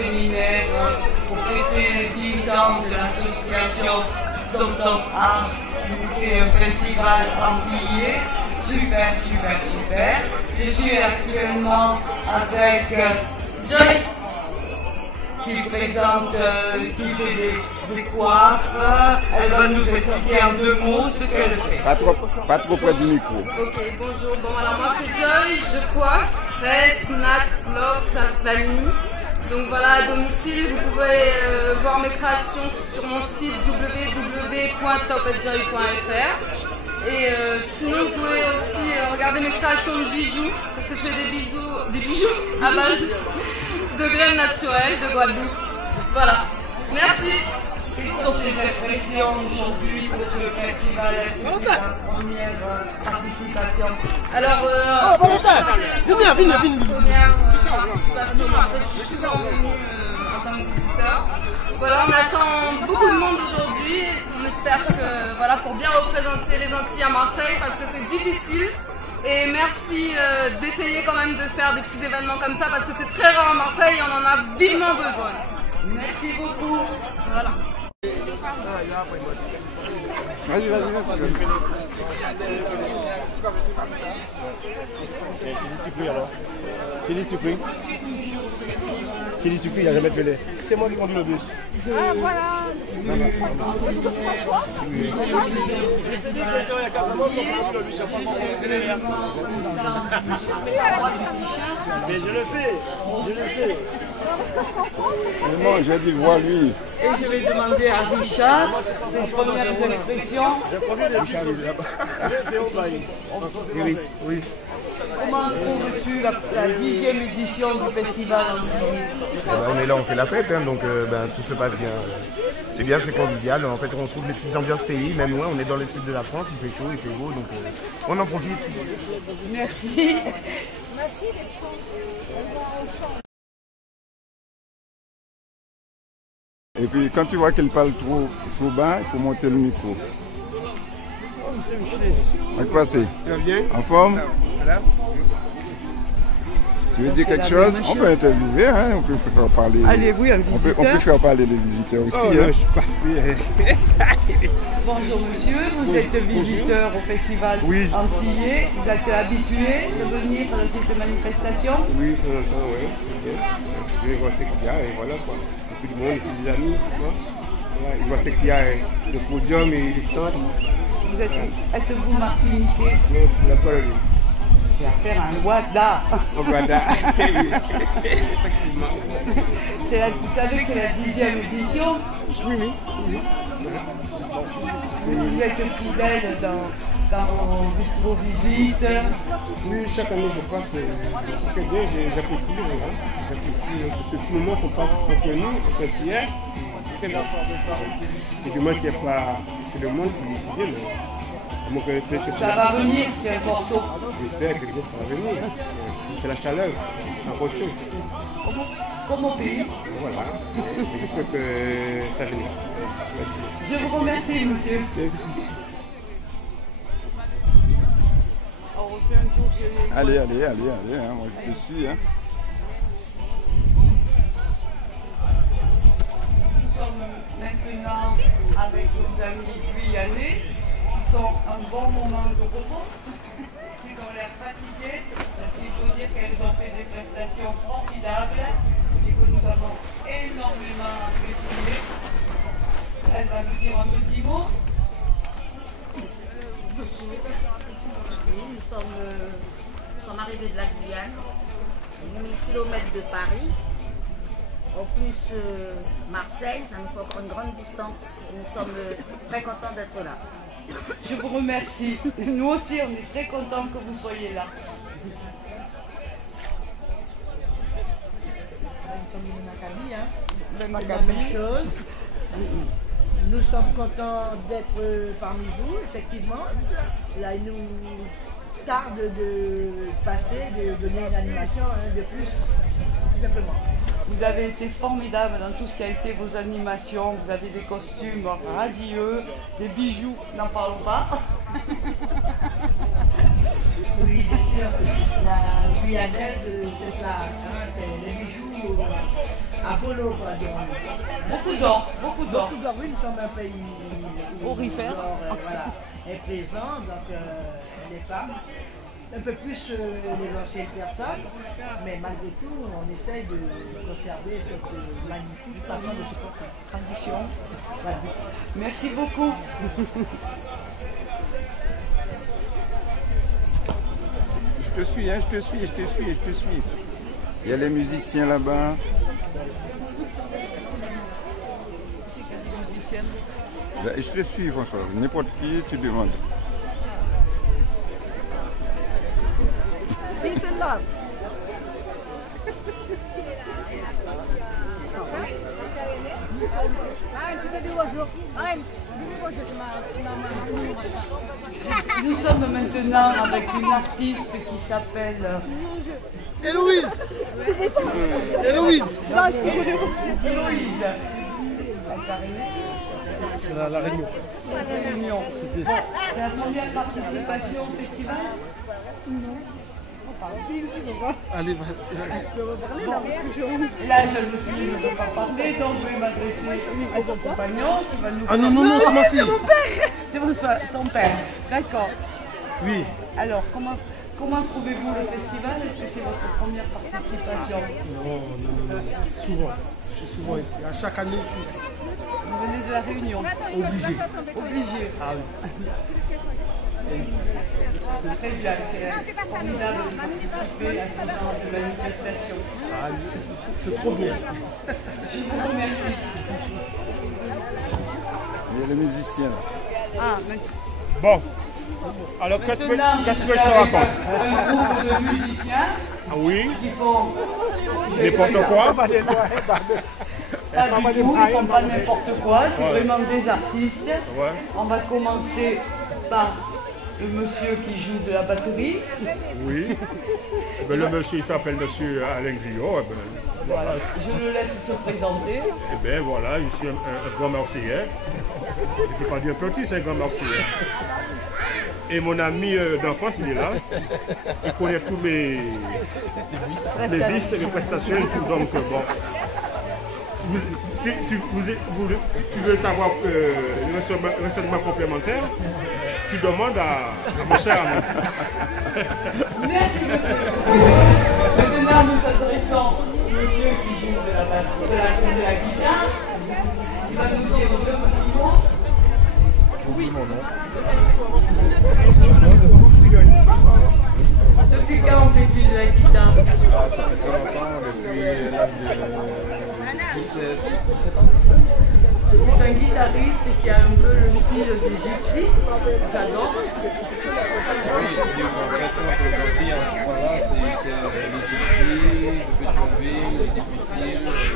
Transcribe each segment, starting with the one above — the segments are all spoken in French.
séminaire pour fêter les 10 ans de l'association Dom Art qui fait un festival antillais. Super, super, super. Je suis actuellement avec Joy qui présente, qui fait des coiffes. Elle va nous expliquer en 2 mots ce qu'elle fait. Pas trop près du micro. Ok, bonjour. Bon, alors moi c'est Joy, je coiffe, tresse, natte, locks, vanille. Donc voilà, à domicile, vous pouvez voir mes créations sur mon site www.topatjoy.fr. Et sinon, vous pouvez aussi regarder mes créations de bijoux, parce que je fais des bijoux à base de graines naturelles de Guadeloupe. Voilà. Merci. Quelles sont tes expressions aujourd'hui pour ce festival? Est-ce que c'est ta première participation? Alors, première participation, en fait, je suis souvent venue en tant que visiteur. Voilà, on attend beaucoup de monde aujourd'hui. On espère que, voilà, pour bien représenter les Antilles à Marseille, parce que c'est difficile. Et merci d'essayer quand même de faire des petits événements comme ça, parce que c'est très rare à Marseille et on en a vivement besoin. Merci beaucoup. Voilà. Vas-y. Félix Tupri, il a jamais de lait. C'est moi qui conduis le bus. Ah voilà. Mais je le sais. Non, j'ai dit voir lui. Et je vais demander à Richard ses premières expressions. Oui. Comment trouves-tu la 10e édition du festival antillais? On est là, on fait la fête, hein, donc tout se passe bien. C'est bien, c'est convivial. En fait, on trouve les petites ambiances pays, même loin, on est dans le sud de la France, il fait chaud, il fait beau, donc on en profite. Merci. Et puis quand tu vois qu'elle parle trop bas, il faut monter le micro. On va passer. Tu vas bien? En forme? Voilà. Tu veux dire quelque chose? On peut interviewer, hein? On peut faire parler. Allez, oui, un on visiteur. peut faire parler les visiteurs aussi. Oh, hein. je suis passé. Bonjour monsieur, vous êtes visiteur au festival antillais. Vous êtes habitué de venir à cette manifestation? Oui, de temps en temps, oui. Je vais voir ce qu'il y a et voilà quoi. Et puis du monde, et puis des amis, tu vois. Voilà, ils voient ce qu'il y a, le podium et les stands. Êtes-vous martiniquais? Non, c'est la Guadeloupe. Je vais faire un Guada. Au Guada, oui, effectivement. Vous savez que c'est la 10e édition. Oui. Vous êtes fidèle dans vos visites. Oui, chaque année je passe, c'est très bien, j'apprécie, hein. J'apprécie ce petit moment qu'on passe entre nous, au festival. C'est du monde qui est pas, c'est le monde qui vient. Donc, ça va venir, c'est important. J'espère que ça va venir. C'est la chaleur, c'est encore chaud. Comme au pays. Voilà. J'espère que ça va venir. Je vous remercie, monsieur. Allez, hein, moi je te suis. Hein. Nous sommes maintenant avec nos amis guyanais qui sont un bon moment de repos, qui ont l'air fatigués, parce qu'il faut dire qu'elles ont fait des prestations formidables et que nous avons énormément apprécié. Elle va nous dire un petit mot. Nous sommes arrivés de la Guyane, 1000 km de Paris. En plus, Marseille, ça nous fait encore une grande distance. Nous sommes très contents d'être là. Je vous remercie. Nous aussi, on est très contents que vous soyez là. La même chose. Nous sommes contents d'être parmi vous, effectivement. Là, il nous tarde de passer, de donner une animation de plus, tout simplement. Vous avez été formidable dans tout ce qui a été vos animations. Vous avez des costumes radieux, des bijoux, n'en parlons pas. Oui, bien sûr. La Guyanaise, c'est ça. Hein, c'est les bijoux à Polo, quoi. Beaucoup d'or, beaucoup d'or. Beaucoup d'or, oui, nous sommes un pays Aurifère. Voilà, est présent, donc les femmes, un peu plus les anciennes personnes, mais malgré tout, on essaye de conserver cette magnifique façon de se porter. Tradition. Voilà. Merci beaucoup. Je te suis, hein, je te suis. Il y a les musiciens là-bas. Je te suis, François. N'importe qui, tu demandes. Peace and love. Nous sommes maintenant avec une artiste qui s'appelle Héloïse. Héloïse. Héloïse. C'est la Réunion. Réunion. C'est la première participation au festival? Allez, vas-y. Là, je ne peux pas parler, donc je vais m'adresser à son compagnon qui va nous Ah non, non, non, c'est ma fille. C'est son père. D'accord. Oui. Alors, comment trouvez-vous le festival? Est-ce que c'est votre première participation? Non. Souvent. Je suis souvent ici. À chaque année, je suis ici. Vous venez de la Réunion? Obligé. Obligé. Ah oui. C'est très bien, c'est formidable de participer à ce genre de manifestation. Ah, c'est trop bien. Je vous remercie. Il y a les musiciens là. Ah, mais Bon, alors qu'est-ce que je te raconte? un groupe de musiciens Ah oui, qui font n'importe quoi. pas du tout, ils font pas n'importe quoi, c'est vraiment des artistes. Ouais. On va commencer par le monsieur qui joue de la batterie. Oui. Ben, le monsieur il s'appelle monsieur Alain Gillot. Voilà, je le laisse se présenter. Et bien voilà, je suis un grand Marseillais. Je ne peux pas dire petit, c'est un grand Marseillais. Et mon ami d'enfance, il est là. Il connaît tous mes vices, mes prestations et tout. Donc bon. Si tu veux savoir le renseignement complémentaire, tu demandes à mon cher ami. Merci monsieur. Maintenant nous adressons au monsieur qui joue de la guitare. Il va nous dire deux petits mots. J'oublie mon nom. Depuis quand fait-il de la guitare? Ça fait très longtemps, depuis l'âge de 17 ans. C'est un guitariste qui a un peu le style des gypsies. J'adore. Oui, en fait, on peut dire en ce moment-là, c'est les gypsies, le Pétionville, les difficiles, les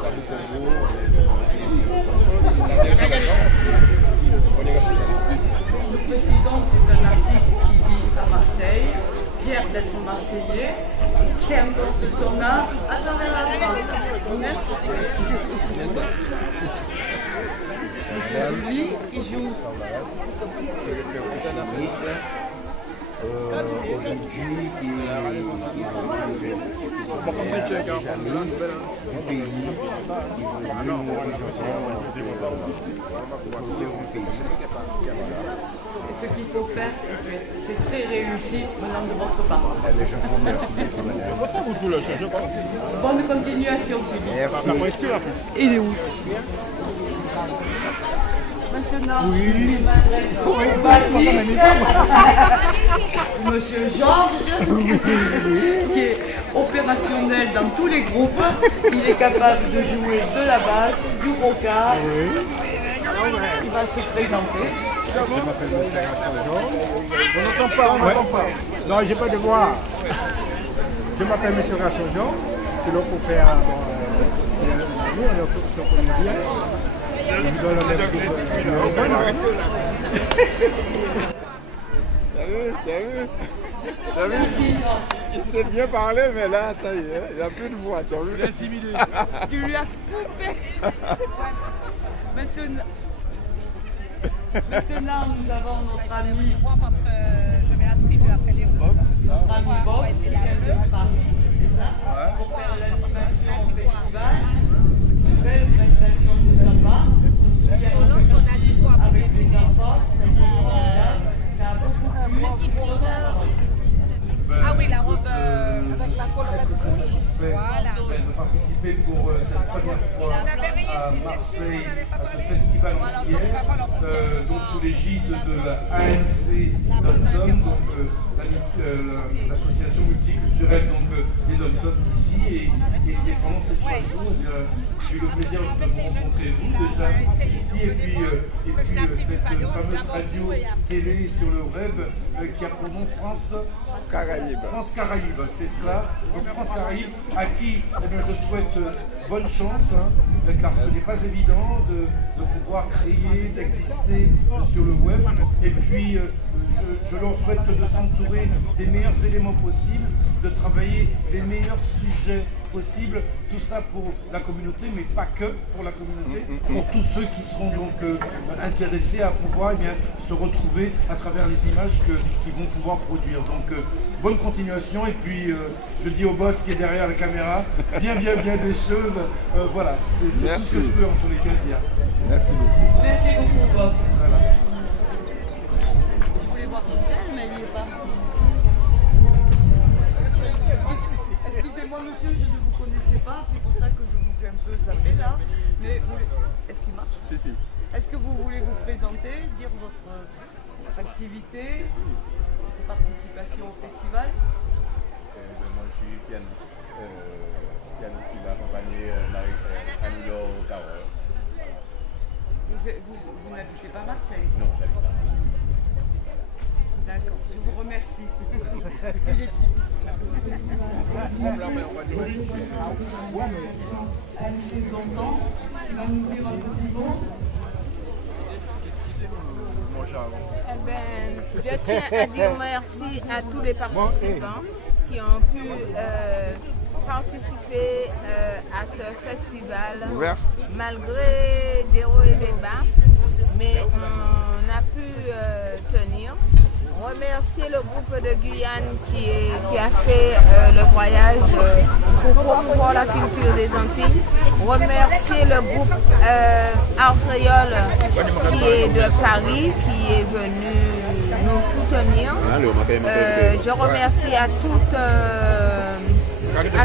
Tabou-Congo, Nous précisons que c'est un artiste qui vit à Marseille, fier d'être marseillais, qui importe son art à travers la France. Merci. Monsieur Julie, qui joue. C'est un artiste aujourd'hui qui est des amis du pays, Et ce qu'il faut faire, c'est très réussi venant de votre part. Je vous remercie beaucoup, madame. Bonne continuation, Sylvie. Il est où? Maintenant, il m'adresse au bassiste, Monsieur Georges, qui est opérationnel dans tous les groupes. Il est capable de jouer de la basse, du rocard. Il va se présenter. Je m'appelle M. Rachel. On n'entend pas. Non, j'ai pas de voix. Je m'appelle M. Rachel, je suis le copain nous, on est comédien. T'as vu il sait bien parler, mais là, ça y est, il n'a plus de voix. Tu as vu? Il est intimidé. Tu lui as coupé. Maintenant, nous avons notre ami Ami Bob, qui vient de Paris, c'est ça, pour faire l'animation au festival. Une belle prestation de sa part. Il y a une avec ses enfants, c'est formidable. Ça a beaucoup plu. Ah oui, la robe avec la colorette. Voilà. De participer pour cette première fois à Marseille à ce festival entier, donc sous l'égide de la ANC Dom-Tom, donc l'association multiculturelle des Dom-Tom ici, et c'est pendant ces 3 jours j'ai eu le plaisir de vous rencontrer vous déjà ici, et puis cette fameuse radio télé sur le web qui a pour nom France Caraïbes. France Caraïbes, c'est cela. Donc France Caraïbes, à qui je souhaite bonne chance, car ce n'est pas évident de pouvoir créer, d'exister sur le web. Et puis je leur souhaite de s'entourer des meilleurs éléments possibles, de travailler les meilleurs sujets possibles, tout ça pour la communauté, mais pas que pour la communauté, pour tous ceux qui seront donc intéressés à pouvoir se retrouver à travers les images qu'ils vont pouvoir produire. Donc bonne continuation, et puis je dis au boss qui est derrière la caméra, bien des choses, voilà, c'est tout ce que je peux en tous les cas dire. Merci beaucoup. Merci beaucoup, Bob. Voilà. Je voulais voir Gisèle, mais elle n'y est pas. Excusez-moi monsieur, je ne vous connaissais pas, c'est pour ça que je vous ai un peu zappé là. Mais est-ce qu'il marche? Si. Est-ce que vous voulez vous présenter, dire votre activité, votre participation au festival? Moi je suis pianiste qui va accompagner Marie-Anilo Carole. Vous n'habitez pas Marseille? Non, j'habite pas. D'accord, je vous remercie. Elle est contente, il va nous dire un petit mot. Je tiens à dire merci à tous les participants qui ont pu participer à ce festival, malgré des hauts et des bas, mais on a pu tenir. Remercier le groupe de Guyane qui a fait le voyage pour promouvoir la culture des Antilles. Remercier le groupe Art Créole qui est de Paris, qui est venu nous soutenir. Je remercie à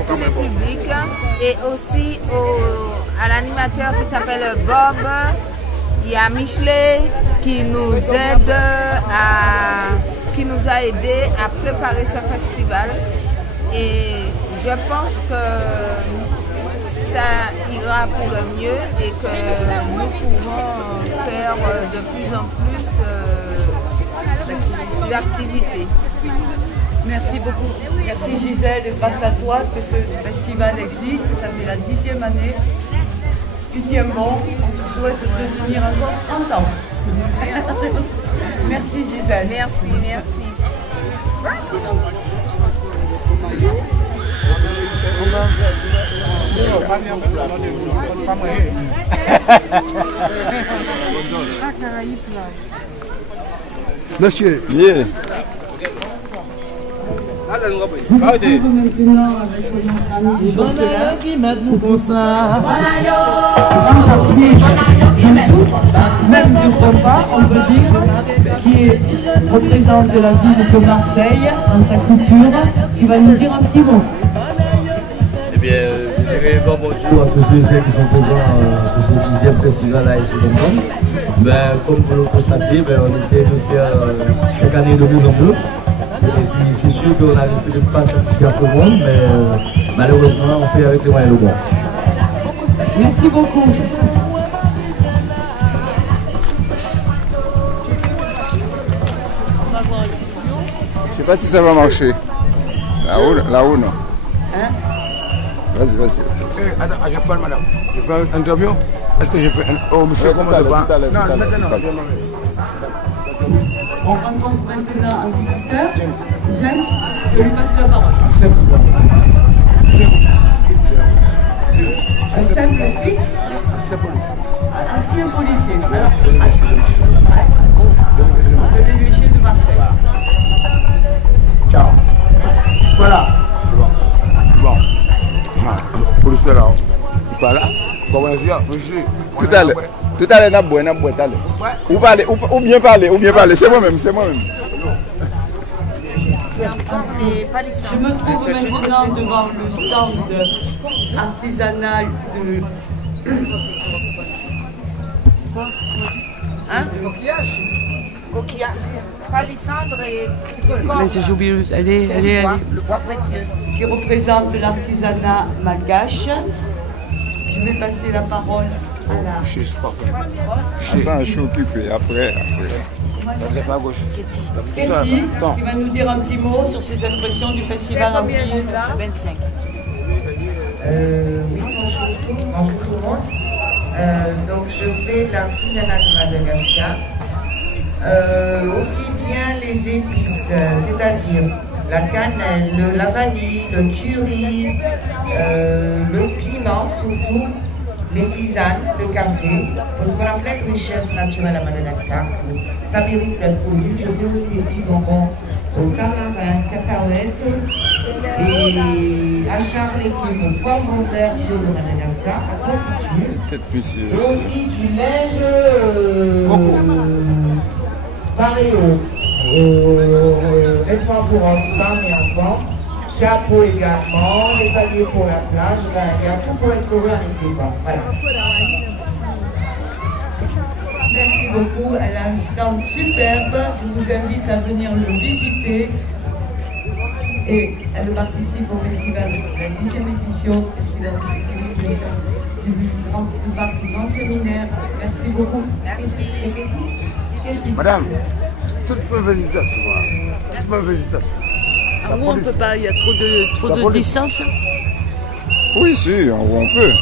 tous les publics, et aussi à l'animateur qui s'appelle Bob. Il y a Michelet qui nous a aidés à préparer ce festival, et je pense que ça ira pour le mieux et que nous pouvons faire de plus en plus d'activités. Merci beaucoup. Merci Gisèle, et grâce à toi que ce festival existe, ça fait la 10e année. Tu tiens bon, on te souhaite de venir encore 30 ans. Merci Gisèle. Merci. Monsieur. Même du repas, on peut dire, qui représente la ville de Marseille dans sa culture, qui va nous dire un petit mot. Eh bien, je dirais bon bonjour à tous ceux qui sont présents pour ce 10e festival à SC-Dom-Tom. Comme vous le constatez, on essaie de faire chaque année de mieux en mieux. Et puis c'est sûr qu'on n'arrive peut-être pas à satisfaire tout le monde, mais malheureusement on fait avec les moyens de bord. Merci beaucoup. Je sais pas si ça va marcher. Là-haut, non. Hein? Vas-y. Attends, je parle madame. Je fais une interview? Est-ce que je fais un... Oh, monsieur, comment ça va? Non, maintenant. On rencontre maintenant un visiteur, James, je lui passe la parole. Un simple flic, ancien policier. Alors, de l'évêché de Marseille. Tout à l'heure, n'a boire, tout à l'heure. Ou parler, ou bien parler, c'est moi-même, c'est moi-même. Je me trouve maintenant devant le stand artisanal de... C'est quoi? Hein? Coquillage. Palissandre et... J'ai oublié, elle est, le bois précieux. Qui représente l'artisanat malgache. Je vais passer la parole à la... Attends, je suis occupé, après. Katie, qui va nous dire un petit mot sur ces expressions du festival Antille. 25. Oui, bonjour tout le monde. Donc je fais l'artisanat de Madagascar. Aussi bien les épices, c'est-à-dire la cannelle, la vanille, le curry, le piment surtout, les tisanes, le café, parce qu'on a plein de richesses naturelles à Madagascar. Ça mérite d'être connu. Je fais aussi des petits bonbons au tamarin, cacahuètes et achat légumes, poivre vert bio de Madagascar, à confiture. Peut-être plus. Et aussi du linge paréo, vêtements pour hommes, femmes et enfants, chapeau également, les paliers pour la plage, il y a tout pour être heureux en été. Voilà. Merci beaucoup, elle a un stand superbe, je vous invite à venir le visiter. Et elle participe au festival, la 10e édition, festival du grand séminaire. Merci beaucoup. Merci. Madame, toute ma félicitations. Toute ma félicitations. En haut, on ne peut pas, il y a trop de distance. Oui, si, en haut, on peut.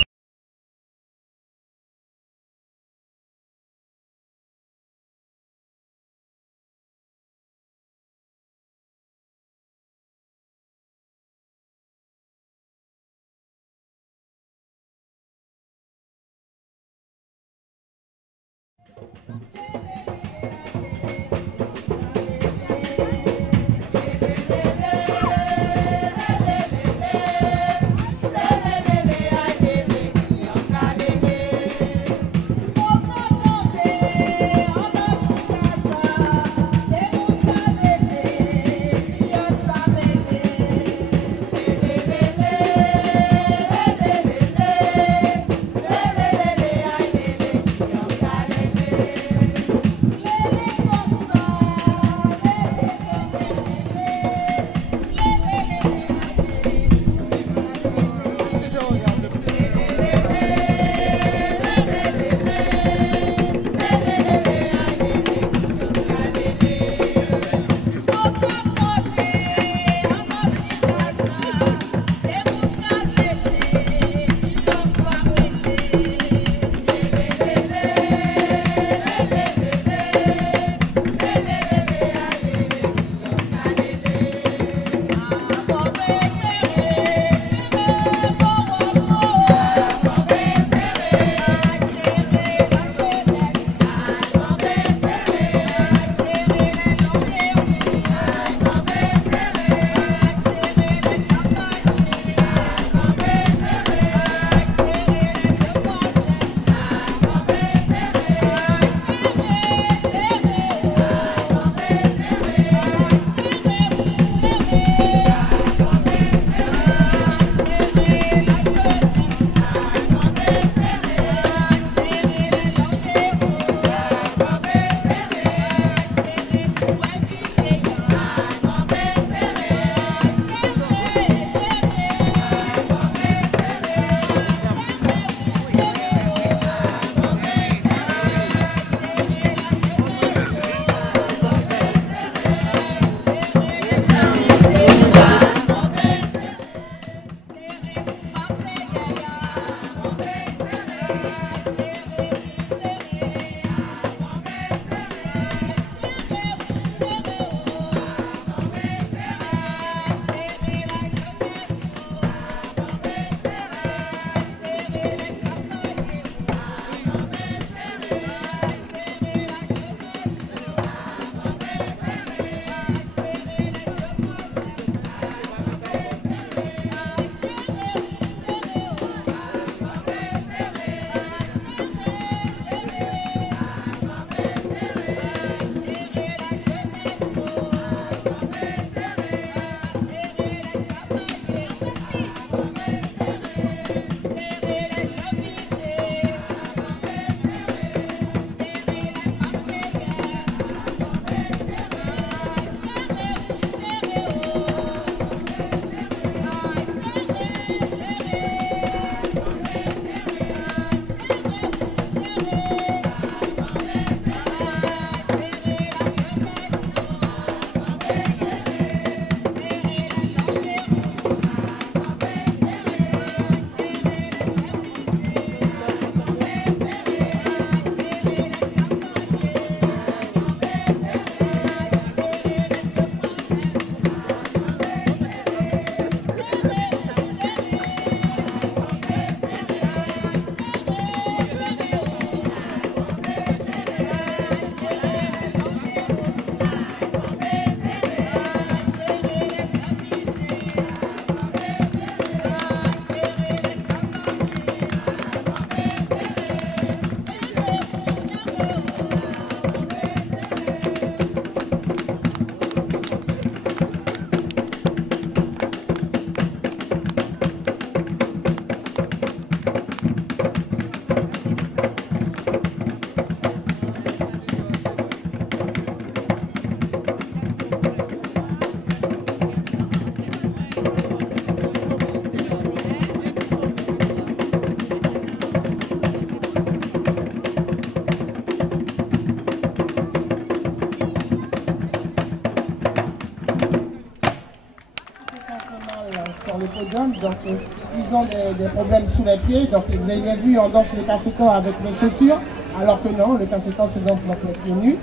le podium, donc ils ont des problèmes sous les pieds, donc vous avez bien vu, on danse le casse-corps avec les chaussures, alors que non, le casse-corps se danse donc les pieds nus.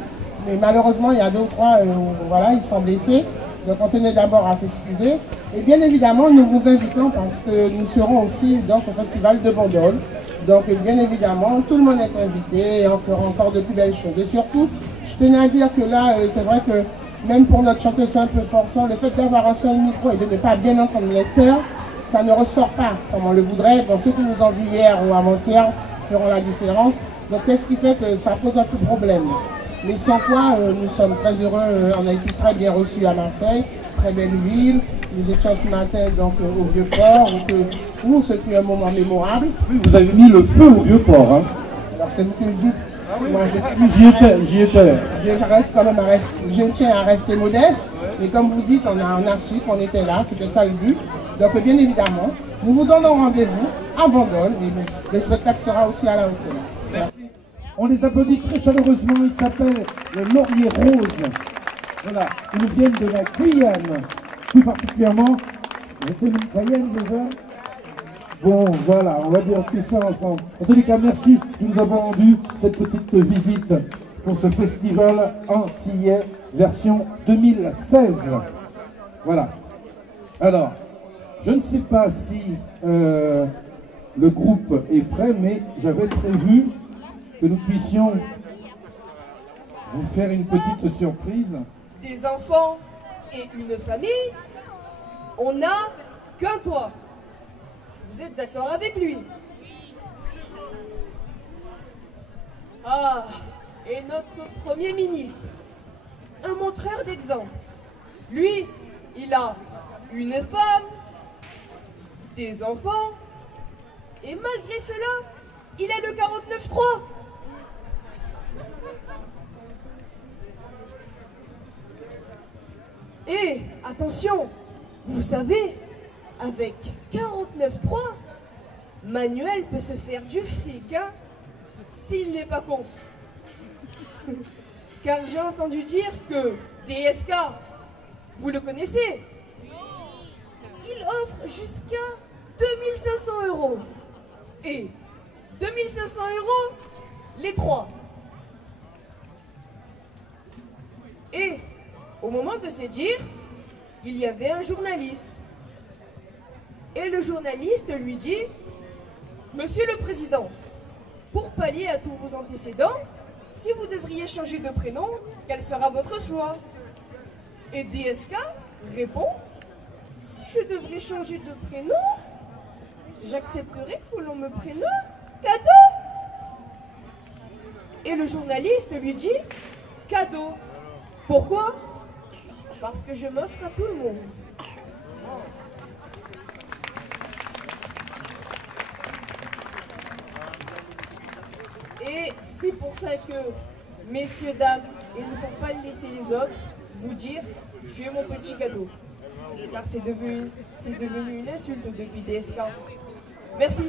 Mais malheureusement, il y a 2 ou 3, voilà, ils sont blessés. Donc on tenait d'abord à s'excuser. Et bien évidemment, nous vous invitons parce que nous serons aussi donc, au festival de Bandol. Donc bien évidemment, tout le monde est invité et on fera encore de plus belles choses. Et surtout, je tenais à dire que là, c'est vrai que même pour notre chanteuse un peu forçant, le fait d'avoir un seul micro et de ne pas bien entendre les chœurs, ça ne ressort pas comme on le voudrait. Bon, ceux qui nous ont vu hier ou avant-hier feront la différence. Donc c'est ce qui fait que ça pose un peu de problème. Mais sans quoi, nous sommes très heureux, on a été très bien reçus à Marseille, très belle ville. Nous étions ce matin donc, au Vieux-Port, où ce fut un moment mémorable. Oui, vous avez mis le feu au Vieux-Port. Hein. Alors c'est vous qui le dites. Moi, j'y étais. Je tiens à rester modeste, mais comme vous dites, on a su qu'on était là, c'était ça le but. Donc bien évidemment, nous vous donnons rendez-vous à Bandol et le spectacle sera aussi à la hauteur. Merci. On les applaudit très chaleureusement, ils s'appellent les Lauriers Roses. Voilà, ils nous viennent de la Guyane, plus particulièrement. Vous êtes une Guyane déjà? Bon, voilà, on va dire tout ça ensemble. En tous les cas, merci de nous avoir rendu cette petite visite pour ce festival antillais version 2016. Voilà. Alors, je ne sais pas si le groupe est prêt, mais j'avais prévu que nous puissions vous faire une petite surprise. Des enfants et une famille, on n'a qu'un toit. Vous êtes d'accord avec lui? Ah, et notre Premier ministre, un montreur d'exemple. Lui, il a une femme, des enfants, et malgré cela, il a le 49.3. Et attention, vous savez, avec 49.3, Manuel peut se faire du fric, hein, s'il n'est pas con. Car j'ai entendu dire que DSK, vous le connaissez, il offre jusqu'à 2500 €. Et 2500 € les 3. Et au moment de se dire, il y avait un journaliste. Et le journaliste lui dit, « Monsieur le Président, pour pallier à tous vos antécédents, si vous devriez changer de prénom, quel sera votre choix ?» Et DSK répond, « Si je devrais changer de prénom, j'accepterais que l'on me prénomme Cadeau. » Et le journaliste lui dit, « Cadeau. Pourquoi ? Parce que je m'offre à tout le monde. » Et c'est pour ça que, messieurs, dames, il ne faut pas laisser les autres vous dire « Tu es mon petit cadeau ». Car c'est devenu une insulte depuis DSK. Merci.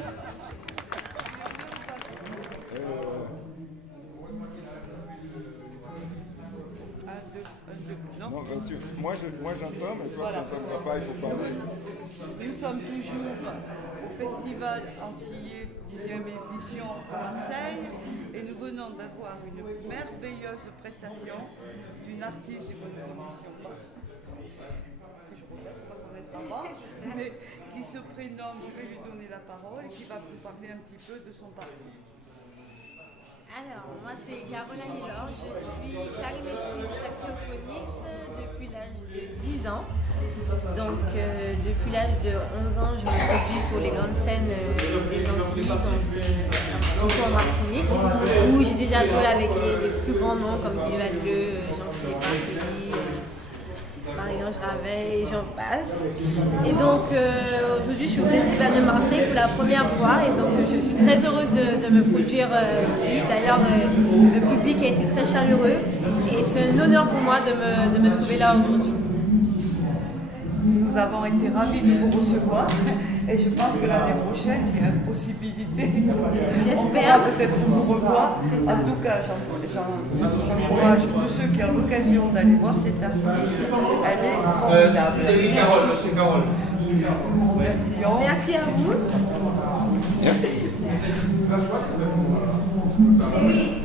Non, moi j'entends, mais toi tu n'entendras pas, il faut parler. Nous sommes toujours au Festival Antillais 10e édition à Marseille et nous venons d'avoir une merveilleuse prestation d'une artiste que nous ne connaissions pas, que je regrette parce qu'on est avant, mais qui se prénomme, je vais lui donner la parole et qui va vous parler un petit peu de son parcours. Alors, moi c'est Caroline Hilor, je suis clarinettiste saxophoniste depuis l'âge de 10 ans. Donc depuis l'âge de 11 ans, je me produis sur les grandes scènes des Antilles, surtout en Martinique, où j'ai déjà joué avec les plus grands noms comme Guy Vadleux, Jean-Philippe Martelly, Marie-Ange Ravel et j'en passe. Et donc aujourd'hui je suis au Festival de Marseille pour la première fois et donc je suis très heureuse de me produire ici. D'ailleurs le public a été très chaleureux et c'est un honneur pour moi de me trouver là aujourd'hui. Nous avons été ravis de vous recevoir et je pense que l'année prochaine c'est une possibilité. J'espère. Peut-être vous revoir. En tout cas, j'encourage tous ceux qui ont l'occasion d'aller voir cette artiste. Elle est formidable. C'est Carole, monsieur Carole. Merci à vous. Merci. Oui.